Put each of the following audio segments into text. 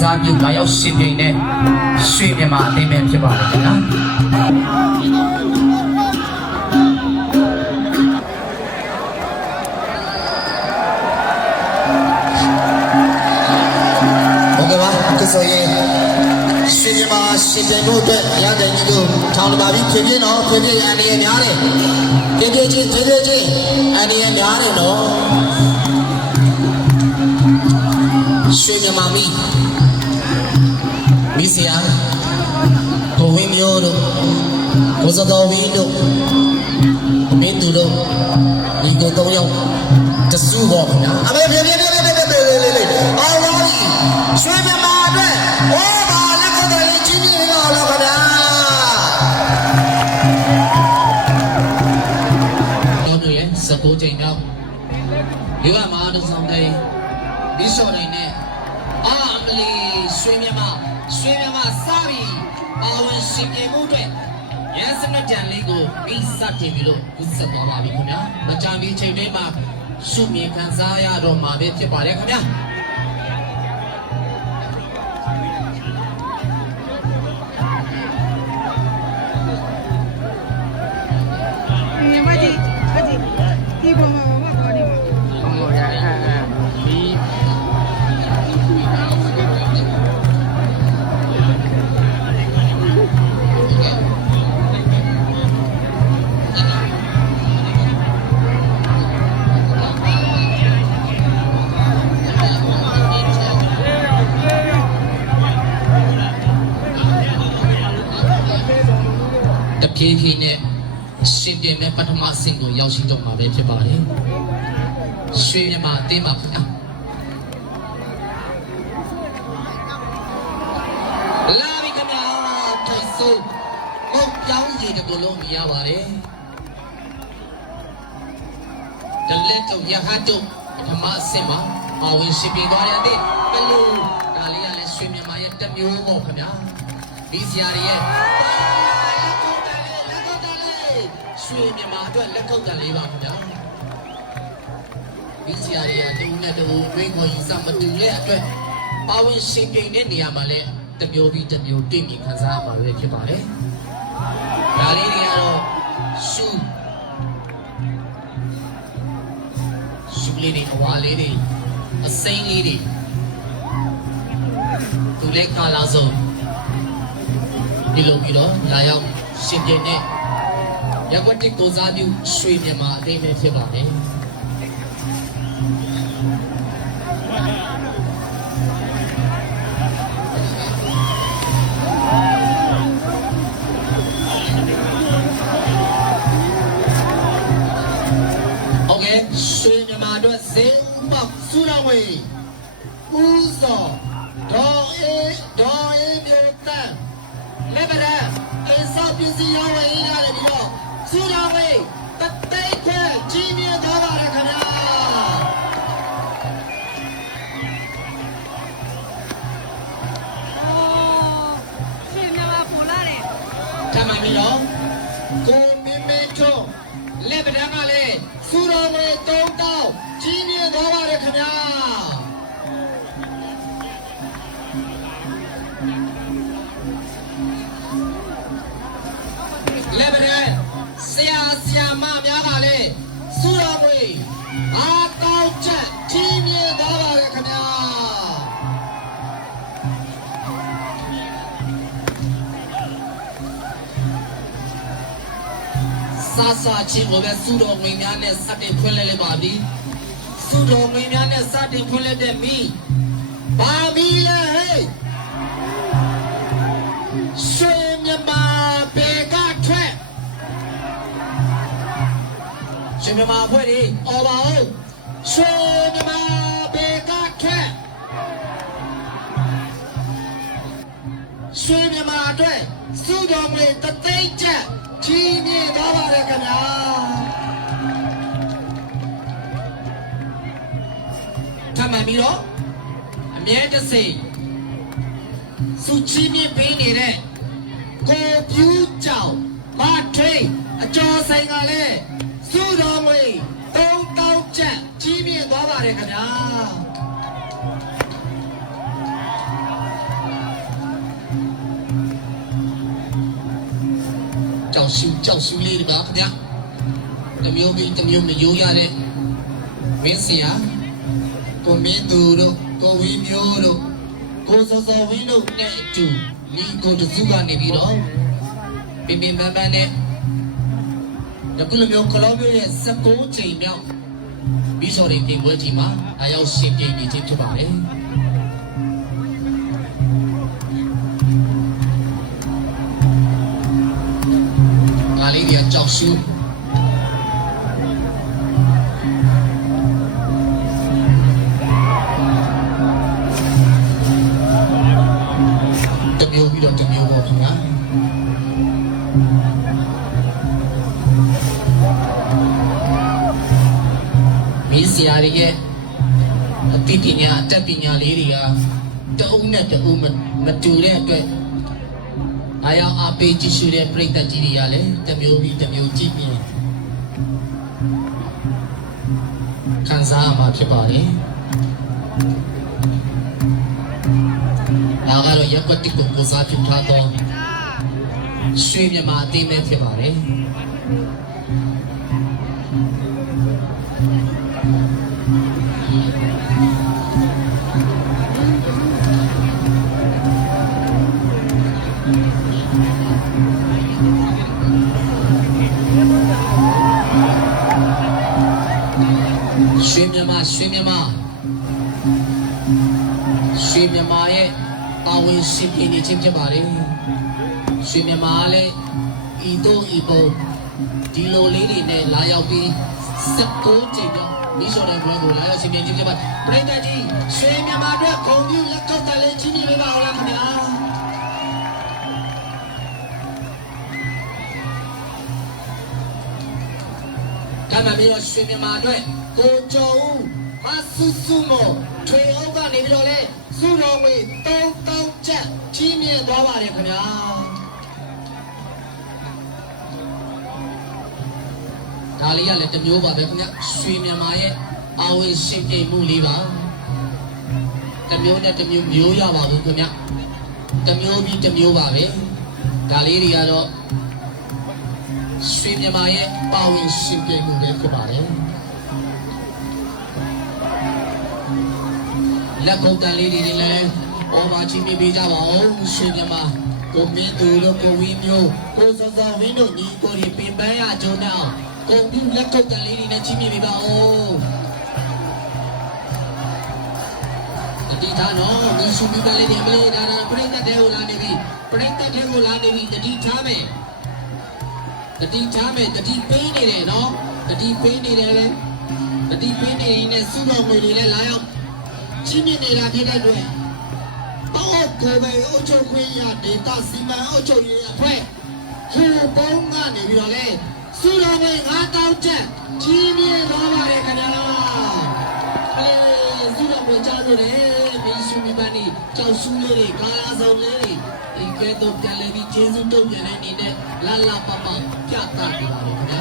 စားပြုလာရောက်ရှင်ပြိန်တဲ့ရွှေမြန်မာအသင်းပဲဖြစ်ပါတယ်ခင်ဗျာဆိုရင်ရှင်ပြမရှင်ပြဖို့အတွက်ရတဲ့ညီတို့ထောင်လာပြီးဖြည်းဖြည်းတော့ဖြည်းဖြည်းအန်ရများတယ်ဖြည်းဖြည်းချင်းအန်ရများတယ်နော်ရှင်ပြမမိစရာကိုဝင်းမျိုးတို့ကိုစတော်ဝင်းတို့မင်းတို့ဒီကိုတော့ရောက်တဆူပေါ့ခင်ဗျာအမေဖြည်းဖြည်းအော်ပါရွှေပြမအတွက်ဩဘာလက်ကိုယ်တိုင်ချင်းချင်းတော့လောက်ခင်ဗျာတော်မျိုးရဲ့19ချိန်မြောက်ဒီကမှာတဆောင်တိုင်းဒီစော်တိုင်းနဲ့အမလီရွှေမြမစပြီအာဝန်ရှင်ပြေမှုအတွက်ရန်စနတန်လေးကိုပြီးစတင်ပြီးလို့ကူးဆက်သွားပါပြီခင်ဗျာမကြမီချိန်လေးမှာရှုမြင်ခံစားရတော့မှာပဲဖြစ်ပါတယ်ခင်ဗျာဖြည်းဖြည်းနဲ့ရှင်ပြင်းတဲ့ပထမဆင့်ကိုရောက်ရှိတော့မှာပဲဖြစ်ပါတယ်ရွှေမြန်မာအသင်းပါခင်ဗျာလာပြီခင်ဗျာထိုက်ဆုံးမုတ်ပြောင်းရည်တကူလုံးမြင်ရပါတယ်ဒလက်တို့ရဟတ်တို့ပထမဆင့်မှာအဝင်ရှင်ပြသွားရတဲ့ဘလို့ဒါလေးကလည်းရွှေမြန်မာရဲ့တမျိုးပေါ့ခင်ဗျာဒီစရာတွေရဲ့ရွှေမြန်မာအတွက်လက်ထုတ်ကန်လေးပါခင်ဗျာဒီစရာတွေကတူနဲ့တူဝင်းကိုယူဆမတူတဲ့အတွက်ပါဝင်ရှင်ပြိန်တဲ့နေရာမှာလည်းတမျိုးပြီးတမျိုးတွေ့မြင်ခံစားရမှာပဲဖြစ်ပါတယ်ဒါလေးတွေကတော့ရှူလေးတွေအဝါလေးတွေအစိမ်းလေးတွေသူလည်းကာလာဆုံးဒီလိုပြီးတော့လာရောက်ရှင်ပြိန်တဲ့ရပ်ကွက်တစ်ကိုစားပြုရွှေမြန်မာအသင်းပဲဖြစ်ပါတယ်โอเคရွှေမြန်မာအတွက်ဇင်းပေါက်စူတော်ဝေးဦးစောဒေါ်အေးမျိုးတန်းလက်ပရန်အင်းစောပစ္စည်းရောင်းဝယ်ရတယ်ပြီးတော့စူတော်ဝေးတသိန်းခွဲကြီးမြင့်သွားပါတယ်ခင်ဗျာရွှေမြန်မာပေါ်လာတယ်ထမ်းမှန်ပြီတော့ကိုမင်းထုံးလက်ပရန်ကလည်းစူတော်ဝေး3000ကြီးမြင့်သွားပါတယ်ခင်ဗျာလက်ပရန်ဆရာမများကလည်းစူတော်ဝေးအားတောင်းချက်ကြီးမြင့်သွားပါတယ်ခင်ဗျာစာချင်းကိုပဲစူတော်ဝေးများနဲ့စတင်ဖွင့်လှစ်လိုက်ပါပြီစူတော်ဝေးများနဲ့စတင်ဖွင့်လှစ်တဲ့မီဘာမီလဲဟဲ့ရွှေမြန်မာဘေကထွက်ရွှေမြန်မာဖွဲ့ဒီအော်ပါဦးရွှေမြန်မာဘေကထွက်ရွှေမြန်မာအတွက်စုတော်ငွေတသိန်းကျပ်ကြီးမြင့်သွားပါတယ်ခင်ဗျာထပ်မှန်ပြီးတော့အမြဲတစေစုကြီးမြင့်ပေးနေတဲ့ကိုပြူးကြောင်မထိန်အကျော်ဆိုင်ကလည်းစုတော်ငွေ3000ကျပ်ကြီးမြင့်သွားပါတယ်ခင်ဗျာ ကြောက်ရှူလေးတပါခင်ဗျာတမျိုးပြီးတမျိုးမယိုးရတဲ့မင်းစရာကိုမင်းသူတို့ကိုဝီမျိုးတို့ကိုစောစောဝင်းတို့နဲ့အတူဒီကိုတစုကနေပြီးတော့ပင်ပန်းနဲ့ဒီကုလိုမျိုးကလောမျိုးရဲ့16ချိန်မြောက်ပြီးစော်တဲ့ပြင်ပွဲကြီးမှာအရောက်ရှင်ပြိုင်နေခြင်းဖြစ်ပါတယ်။အားလေးတွေကကြောက်ရှူတမျိုးပြီးတော့တမျိုးပေါ့ခင်ဗျာ။မင်းစရာတွေရဲ့အသိပညာအတတ်ပညာလေးတွေကတအုပ်နဲ့တအုပ်မတူတဲ့အတွက်အားရအားပေးကြည့်ရှုတဲ့ပရိသတ်ကြီးတွေကလည်းတမျိုးပြီးတမျိုးကြည့်ပြီးခံစားရမှာဖြစ်ပါတယ်။ဒါကတော့ရပ်ကွက်တစ်ကိုကိုစားပြုထားသောရွှေမြမာအသင်းပဲဖြစ်ပါတယ်။ရွှေမြမာရဲ့ပါဝင်ရှင်ပြနေခြင်းဖြစ်ပါတယ်ရွှေမြမာလည်းဤတို့ဤပုံဒီလိုလေးတွေနဲ့လာရောက်ပြီး16ချိန်ကျော်မိစော်တဲ့ဘွဲကိုလာရောက်ရှင်ပြခြင်းဖြစ်ပါတယ်ပရိသတ်ကြီးရွှေမြမာအတွက်ဂုဏ်ပြုလက်ကုပ်တလေးကြီးကြီးပေးပါဦးလားခင်ဗျာကမ္ဘာမြေရွှေမြမာအတွက်ကိုကျော်ဦးမဆုမောထွေအုပ်ကနေပြီးတော့လဲစုတော်ငွေ3000ကျပ်ကြီးမြင့်သွားပါတယ်ခင်ဗျာဒါလေးကလည်းတစ်မျိုးပါပဲခင်ဗျရွှေမြန်မာရဲ့အာဝင်ရှင်ပြိမ်မှုလေးပါတစ်မျိုးနဲ့တစ်မျိုးမျိုးရပါဘူးခင်ဗျတစ်မျိုးပြီးတစ်မျိုးပါပဲဒါလေးတွေကတော့ရွှေမြန်မာရဲ့အာဝင်ရှင်ပြိမ်မှုပဲဖြစ်ပါတယ်လက်ကုပ်တန်လေးတွေလည်းအော်ဘာချီမိပေးကြပါဦးရွှေမြမာကိုမင်းသူတို့ကိုဝီမျိုးကိုစောစောဝင်းတို့ညီကိုတွေပင်ပန်းရကြုံတော့ကိုပြုလက်ကုပ်တန်လေးတွေနဲ့ချီမိပေးပါဦးတတိထားနော်မင်းစုမိပါလေးတွေမလေးဒါနာပြိတ္တတဲ့ကိုလာနေပြီတတိထားမယ်တတိပေးနေတယ်နော်တတိပေးနေတယ်လေတတိပေးနေရင်စုတော်ငွေတွေလည်းလာရောက်ကြီးမြင့်နေတာဖြစ်တဲ့အတွက်အောက်ကိုပဲအုပ်ချုပ်ခွင့်ရဒေတာစီမံအုပ်ချုပ်ရေးအဖွဲ့ဟိုပုံးကနေပြီးတော့လေစုတော်ငွေ9000ကျပ်ကြီးမြင့်သွားပါတယ်ခင်ဗျာစုတော်ငွေကြားလို့လေမင်းစုမိဘနေကြောက်စုလေးတွေကာလာစုံလေးတွေဒီကဲတော့ပြန်လဲပြီးကျေးဇူးတုံ့ပြန်တဲ့အနေနဲ့လာလာပပပြတာပြပါလေခင်ဗျာ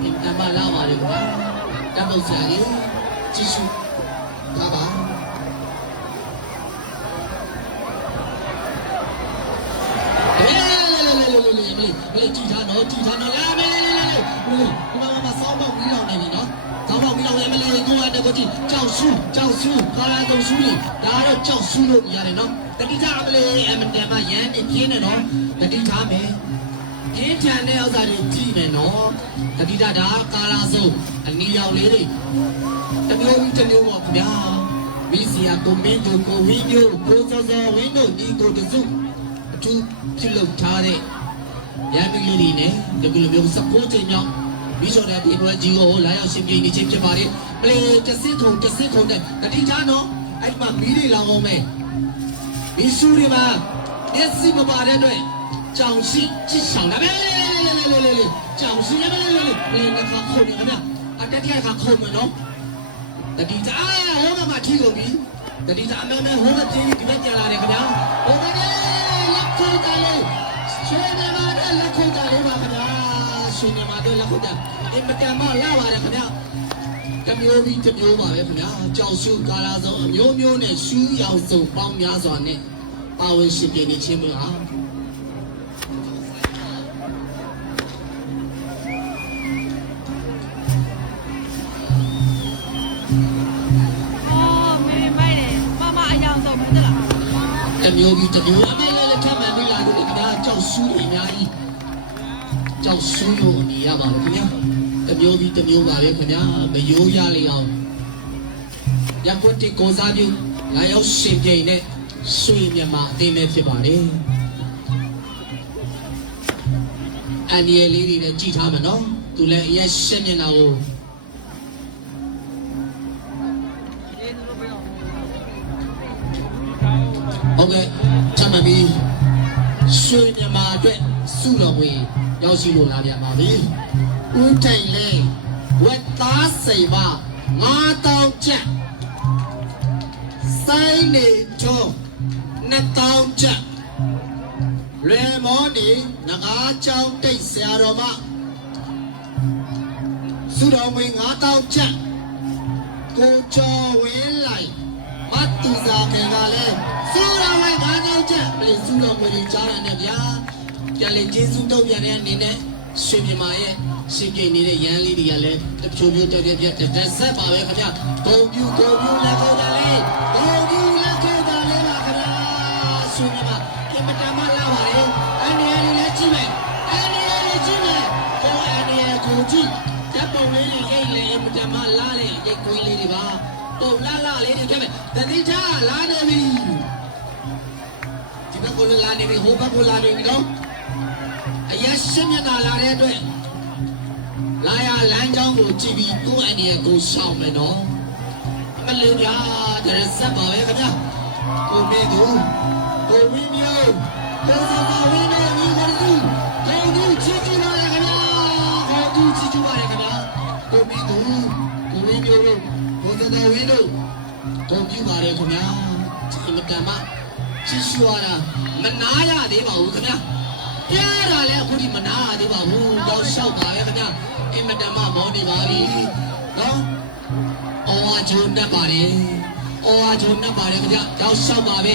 ဒီတမလာပါလေခင်ဗျာတတ်ဖို့ဆရာကြီးကြည့်ရှုလာပါလေတီထားနော်လာမယ်မဆောင်းပေါက်ပြီးတော့နေပြီနော်ဆောင်းပေါက်ပြီးတော့လည်းမလေးကိုရတဲ့ကိုကြည့်ကြောက်စုကာလာတုံစုလေးဒါတော့ကြောက်စုလို့ရတယ်နော်တတိထားမလေးအမတန်မှရမ်းနေပြင်းနေနော်တတိထားမယ်ပြင်းထန်တဲ့ဥစ္စာတွေကြည့်မယ်နော်တတိထားဒါကာလာစုံအနီရောင်လေးတွေတမျိုးပေါ့ခင်ဗျာမီစီယာကိုမင်းတို့ကိုဝင်းမျိုးကိုစောစောဝင်းတို့ဒီကိုတစုအထူးပြုလုပ်ထားတဲ့ရန်ပြည်လေးနဲ့ဒီလိုမျိုး16ချိန်မြောက်ပြီးတော့တဲ့ဒီပွဲကြီးကိုလာရောက်ရှင်ပြိုင်နေခြင်းဖြစ်ပါတယ်ပလေတစစ်ခုံတဲ့တတိထားနော်အဲ့မှာမီးတွေလောင်အောင်မယ်မီးစုတွေမှာမျက်စိမပါတဲ့အတွက်ကြောင်ရှိကြည့်ဆောင်တာပဲကြောင်ရှိရမယ်လေနှစ်ခါခုံနေခင်ဗျအတက်တစ်ခါခုံမယ်နော်တတိထားဟိုမှာထီကုန်ပြီတတိထားအမဲဟိုမှာပြေးဒီဘက်ပြန်လာတယ်ခင်ဗျာဟိုမှာလက်ခုတ်တယ်ရွှေနေမှာလက်ခုတ်တယ်ပါခင်ဗျာရွှေနေမှာလက်ခုတ်တယ်အင်မတန်မှလာပါတယ်ခင်ဗျာတမျိုးပြီးတမျိုးပါပဲခင်ဗျာကြောက်ရှုကာလာစုံအမျိုးနဲ့ရှူးရောင်စုံပေါင်းများစွာနဲ့ပါဝင်ရှင်ပြနေခြင်းပါ မျိုးပြီးတစ်မျိုးအမေလည်းထပ်မှန်ပြီးလာလို့ခင်ဗျာကြောက်ဆူးနေအများကြီးကြောက်ဆူးလို့နေရပါဘူးခင်ဗျာတစ်မျိုးပြီးတစ်မျိုးပါပဲခင်ဗျာမယိုးရလေအောင်ရပ်ကွက်တီကိုစားပြုလာရောက်ရှင်ပြိန်နဲ့ရွှေမြန်မာအသေးမဲ့ဖြစ်ပါတယ်အန်ဒီယယ်လေးတွေလည်းကြည့်ထားမယ်နော်သူလည်းအရင်ရှင်းနေတာကိုဟုတ်ကဲ့ချမ်းသာပြီရွှေမြန်မာအတွက်စုတော်ဝင်ရောက်ရှိလို့လာပြန်ပါပြီဦးထိုင်လေးဝက်သားစိမ်မ9000ကျပ်စိုင်းနေချုံ2000ကျပ်လွယ်မောနေငကားချောင်းတိတ်ဆရာတော်မစုတော်ဝင်9000ကျပ်ကိုကျော်ဝင်းလိုက်မတ်တူစာခင်ကလည်းစုတော်ဝင်9000ကျပ်ပြည်စုတော်ဝင်ကြားရတယ်ဗျာပြန်လေကျေးဇူးတုံးပြန်တဲ့အနေနဲ့ရွှေမြန်မာရဲ့ရှင်ပြိန်နေတဲ့ရန်လေးတွေကလည်းတချို့မျိုးတက်တက်ဆက်ပါပဲခင်ဗျာဂုံပြူလက်ခေါ်တယ်လေဂုံပြူလက်ခေါ်တယ်လေပါခင်ဗျာရွှေမြန်မာအင်မတန်မှလာပါလေအနေနဲ့လည်းကြည့်မယ်အနေနဲ့ကြည့်မယ်ကိုအနေနဲ့ကိုကြည့်တပ်ပုံလေးတွေရိတ်လေအင်မတန်မှလာလေရိတ်ကွေးလေးတွေပါပုံလာလေးတွေခဲ့မယ်တတိထားလာနေပြီဒီဘက်ကလာနေပြီဟိုဘက်ကလာနေပြီနော်အရက်ရှင်းမျက်နှာလာတဲ့အတွက်လာရလမ်းကြောင်းကိုကြည့်ပြီးကိုယ့်အနေနဲ့ကိုရှောင်မယ်နော်အမလေးဗျာတရဆက်ပါပဲခင်ဗျာကိုမင်းသူကိုဝင်းမျိုးကိုစကားဝင်းနဲ့မိသားစုကိုသူချစ်ကြပါလေခင်ဗျာကိုသူချစ်ကြပါလေခင်ဗျာကိုမင်းသူကိုဝင်းမျိုးကိုစကားဝင်းတို့ကိုပြုပါလေခင်ဗျာဒီမကမချစ်ရှွာတာမနာရသေးပါဘူးခင်ဗျာပြားတာလည်းအခုဒီမနာရသေးပါဘူးတော့လျှောက်ပါပဲခင်ဗျာအင်မတန်မှမောနေပါပြီနော်အော်ဂျုံတက်ပါတယ်အော်ဂျုံတက်ပါတယ်ခင်ဗျာတော့လျှောက်ပါပဲ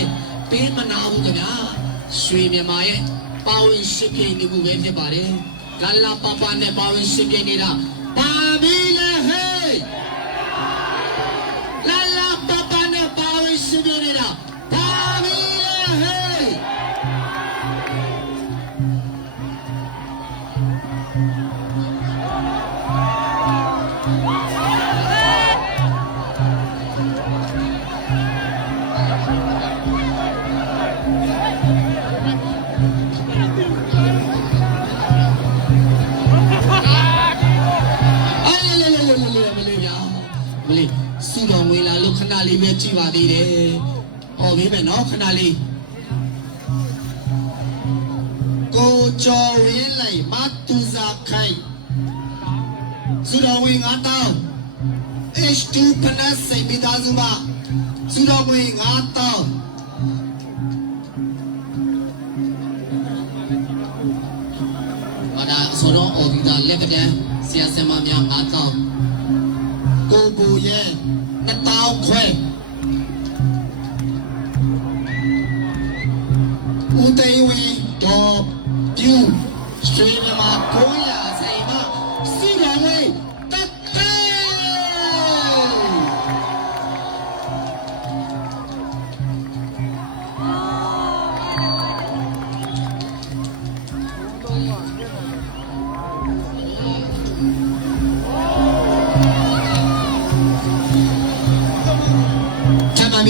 ပေးမနာဘူးခင်ဗျာရွှေမြန်မာရဲ့ပါဝင်ရှိပြိန်နေမှုပဲဖြစ်ပါတယ်လာလာပပနဲ့ပါဝင်ရှိပြိန်နေတာပါပြီလေဟေးလာလာပပနဲ့ပါဝင်ရှိပြိန်နေတာပါပြီလေဟေးစုတော်ဝင်လာလို့ခဏလေးပဲကြည့်ပါသေးတယ်။ဟောပေးမယ်နော်ခဏလေး။ကိုကျော်ဝင်းလိုက်မတူစာခိုင်စုတော်ဝင်9000 H2 ဖနက်စိတ်မိသားစုမစုတော်ဝင်9000ဘာသာဆိုတော့အော်ဒီတာလက်ကတန်းဆရာဆရာမများ9000ကိုကိုရဲ့2000ခွဲဦးသိန်းဝင်းတော်ပြူရွှေမြန်မာ900ဆိုင်မှာစီတော်ဝင်းတက်တဲ့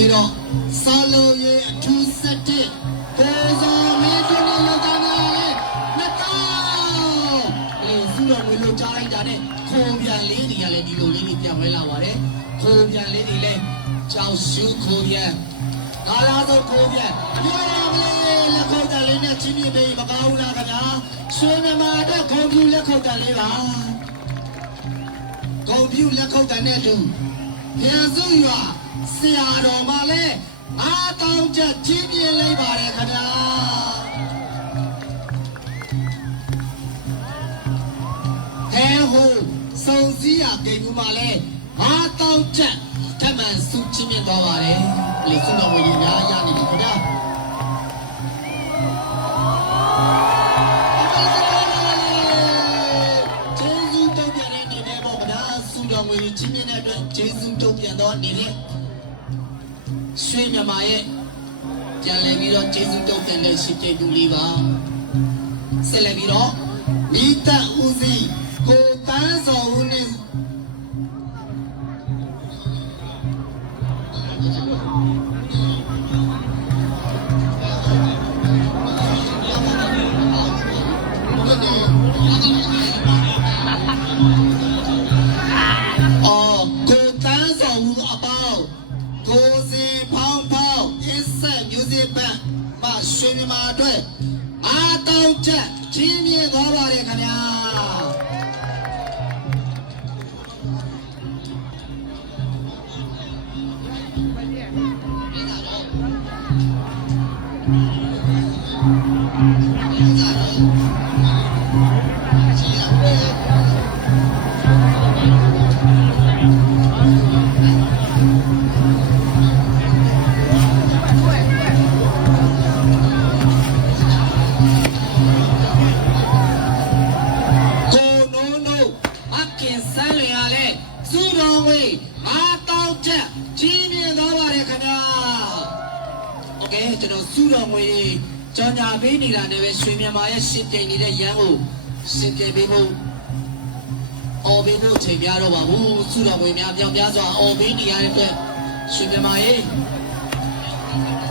ပြီးတော့စာလုံးရဲ့အထူးဆက်တဲ့ကိုစောမင်းတို့နဲ့လောက်တာနဲ့2000စုတော်ဝင်လို့ကြားလိုက်တာနဲ့ခိုးပြန်လေးတွေကလည်းဒီလိုလေးတွေပြန်ဝဲလာပါတယ်ခိုးပြန်လေးတွေလည်းကြောက်ရှုခိုးပြန်ကာလာဆိုခိုးပြန်ပြောရမလဲလက်ခုပ်တန်လေးနဲ့ချင်းပြပေးမကောင်းလားခင်ဗျာရွှေမြန်မာအတွက်ဂုံပြူလက်ခုပ်တန်လေးပါဂုံပြူလက်ခုပ်တန်နဲ့တူပြန်စုရွာဆရာတော်မှာလဲ9000ကျပ်ချင်းပြလိုက်ပါတယ်ခင်ဗျာအဲဟိုစုံစည်းရဂိမ်းကူမှာလဲ9000ကျပ်ထပ်မံစုချင်းမြင့်သွားပါတယ်လေစုတော်ဝင်ကြီးများရနေပြီခင်ဗျာကျေးဇူးတုံ့ပြန်တဲ့အနေနဲ့ပေါ့ဗျာစုတော်ဝင်ကြီးချင်းမြင့်တဲ့အတွက်ကျေးဇူးတုံ့ပြန်တော့နေတဲ့ရွှေမြန်မာရဲ့ ပြန်လည်ပြီးတော့ကျေးဇူးတုံ့ပြန်တဲ့ရှင်ပြသူလေးပါဆက်လက်ပြီးတော့မိသက်ဦးစီးကိုတန်းစောဦးနဲ့ရွှေမြန်မာအတွက်အားတောင်းချက်ချင်းမြင်သွားပါတယ်ခင်ဗျာကျွန်တော်စုတော်ငွေကြောင်ညာပေးနေတာနဲ့ပဲရွှေမြန်မာရဲ့ရှင်းပြနေတဲ့ရန်ကိုရှင်းပြပေးဖို့အော်ပေးဖို့ချိန်ပြတော့ပါဘူးစုတော်ငွေများပြောင်းပြစွာအော်ပေးနေရတဲ့အတွက်ရွှေမြန်မာရဲ့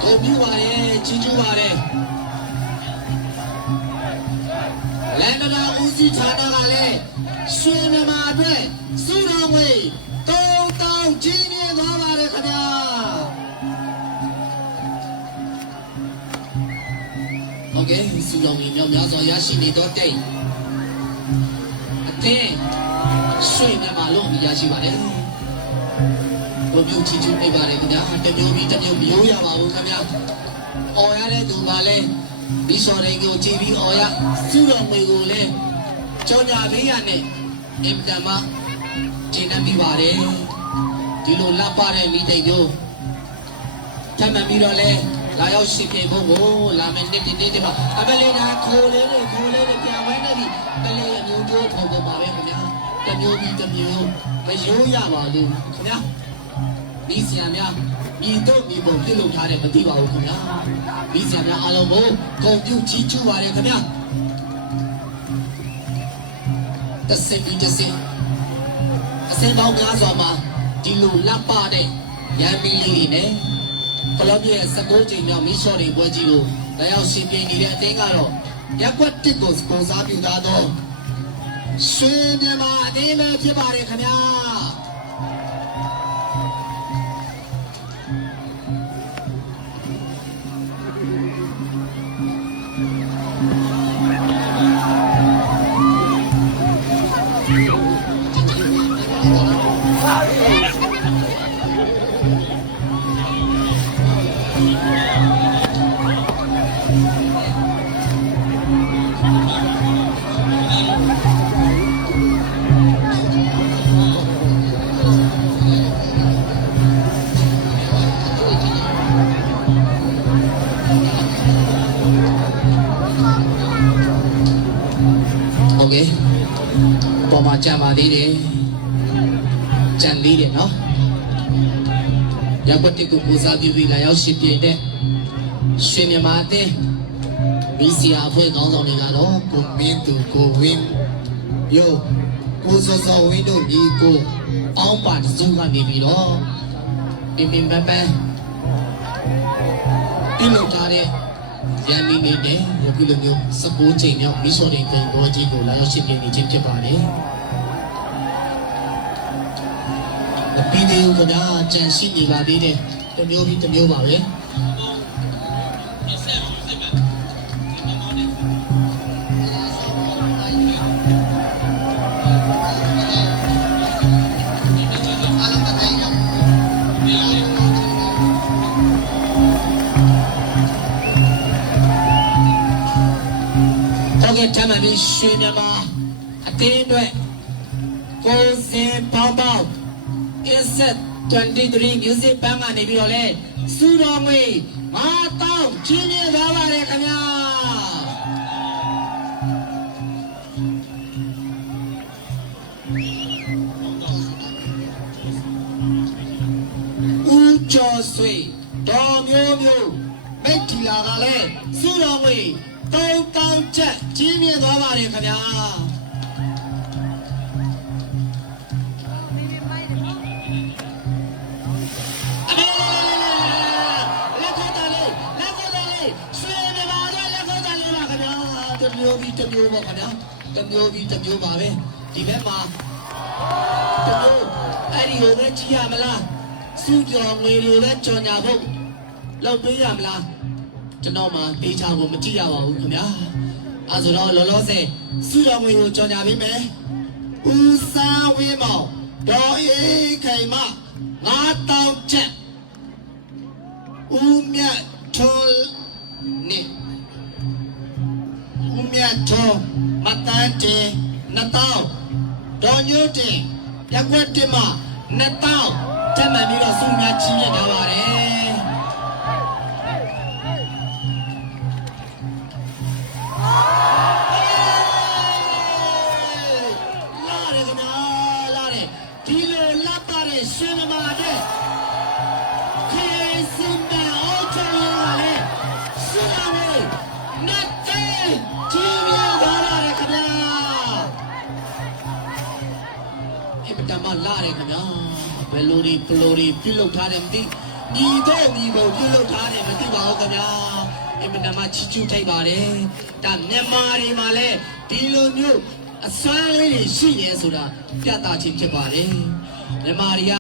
ဂုဏ်ပြုပါရဲ့ကြီးကျူးပါရဲ့လန်ဒနာဦးစီးဌာနကလည်းရွှေမြန်မာအတွက်စုတော်ငွေ3000ကြီးမြင့်သွားပါတယ်ခင်ဗျာโอเคစုတော်ငွေမြောက်များစွာရရှိနေတော့တိတ်အသင်းရွှေမြန်မာလို့ရရှိပါတယ်ဘုံပြုချီချူနေပါတယ်ခင်ဗျာတမျိုးပြီးတမျိုးမျိုးရပါဘူးခင်ဗျာအော်ရတဲ့သူကလည်းဒီစော်တွေကိုကြည်ပြီးအော်ရစုတော်ငွေကိုလည်းကြောင်ညာပေးရနဲ့အင်တန်မှကျင်းနေပြီးပါတယ်ဒီလိုလက်ပါတဲ့မိတိတ်မျိုးထပ်မှန်ပြီးတော့လဲလာရောက်ရှိပြေဖို့ကိုလာမယ်နေ့ဒီမှာအပလေးနာခိုးလေးတွေပြန်ဝဲနေပြီကလေးအမျိုးမျိုးပုံပုံပါပဲခင်ဗျာတမျိုးပြီးတမျိုးမရိုးရပါဘူးခင်ဗျာဒီဆရာများညီတို့ညီပုံပြုလုပ်ထားတယ်မသိပါဘူးခင်ဗျာဒီဆရာများအားလုံးကိုဂုဏ်ပြုချီးကျူးပါတယ်ခင်ဗျာတစင်ပြီးတစင်အစင်ပေါင်းများစွာမှာဒီလိုလက်ပတဲ့ရန်မီလေးတွေနဲ့ကလပ်ရဲ့19ချိန်မြောက်မီးရှော့တွေပွဲကြီးကိုလက်ရောက်ရှင်ပြိုင်နေတဲ့အသင်းကတော့ရက်ကွက်တစ်ကိုစပွန်ဆာပြုထားသောရွှေမြန်မာအသင်းပဲဖြစ်ပါတယ်ခင်ဗျာပေါ်မှာကြံပါသေးတယ်ကြံသေးတယ်နော်ရပ်ကွက်တစ်ကိုပူဇော်ပြုပြီးလာရောက်ရှင်ပြည့်တဲ့ရွှေမြန်မာအသင်းမီးစီယာအဖွဲ့ခေါင်းဆောင်တွေကတော့ကိုမင်းသူကိုဝင်းယောကိုစောစောဝင်းတို့ညီကိုအောင်ပါစုကနေပြီးတော့ပင်ပန်းပန်းပြုလုပ်ထားတဲ့ရန်နေနေတဲ့ယခုလိုမျိုး19ချိန်မြောက်မီးစော်တွေပုံပေါ်ကြီးကိုလာရောက်ရှင်ပြနေခြင်းဖြစ်ပါတယ်။ပြီးသေးဘူးခင်ဗျာကြံရှိနေပါသေးတယ်။တစ်မျိုးပြီးတစ်မျိုးပါပဲ။တမ်းမှန်ရွှေမြန်မာအသင်းအတွက်ကိုစင်ပေါင်းပေါင်း Inset 23 Music Band ကနေပြီးတော့လဲစူတော်ငွေ5000ချင်းချင်းသွားပါတယ်ခင်ဗျာဦးကျော်ဆွေဒေါ်မျိုးမျိုး မိတ်ထီလာကလည်းစုတော်ဝေး3000ချက်ကြီးမြင့်သွားပါတယ်ခင်ဗျာ ဒီနေ့မိုက်တယ် လက်ခေါ်တာလေးရွှေမြမာတော့လက်ခေါ်တာလေးပါခင်ဗျာတစ်မျိုးပြီးတစ်မျိုးပါခင်ဗျာတစ်မျိုးပြီးတစ်မျိုးပါပဲဒီဘက်မှာတစ်မျိုးအဲ့ဒီကိုပဲကြည့်ရမလားစုကြော်ငွေတွေပဲကြော်ညာဖို့လောက်ပေးရမလားကျွန်တော်မှတေချာကိုမကြည့်ရပါဘူးခင်ဗျာအဲဆိုတော့လောလောဆယ်စုကြော်ငွေကိုကြော်ညာပေးမယ်ဦးစားဝင်းမောင်ဒေါ်အေးခိုင်မ9000ချက်ဦးမြတ်ထွန်းနဲ့ဦးမြတ်ထွန်းမတန်းတင်2000ဒေါ်ညိုတင်ရက်ွက်တင်မ2000တက်မှန်ပြီးတော့စုမြတ်ချင်းရထားပါတယ်လာတယ်ခင်ဗျာလာတယ်ဒီလိုလပ်ပါတဲ့ရှင်မမာတဲ့ခေစင်တာအော်ချောရလေစုရမေနတ်တေဒီမျိုးပါလာတယ်ခင်ဗျာအပတမလာတယ်ခင်ဗျာဘယ်လိုဒီပလိုဒီပြုတ်ထားတယ်မသိညီတော့ညီကိုပြုတ်ထားတယ်မသိပါဘူးခင်ဗျာအပတမချီချူထိုက်ပါတယ်ဒါမြန်မာတွေမှာလဲဒီလိုမျိုးအစွမ်းလေးတွေရှိရဲဆိုတာပြသခြင်းဖြစ်ပါတယ်မြန်မာတွေက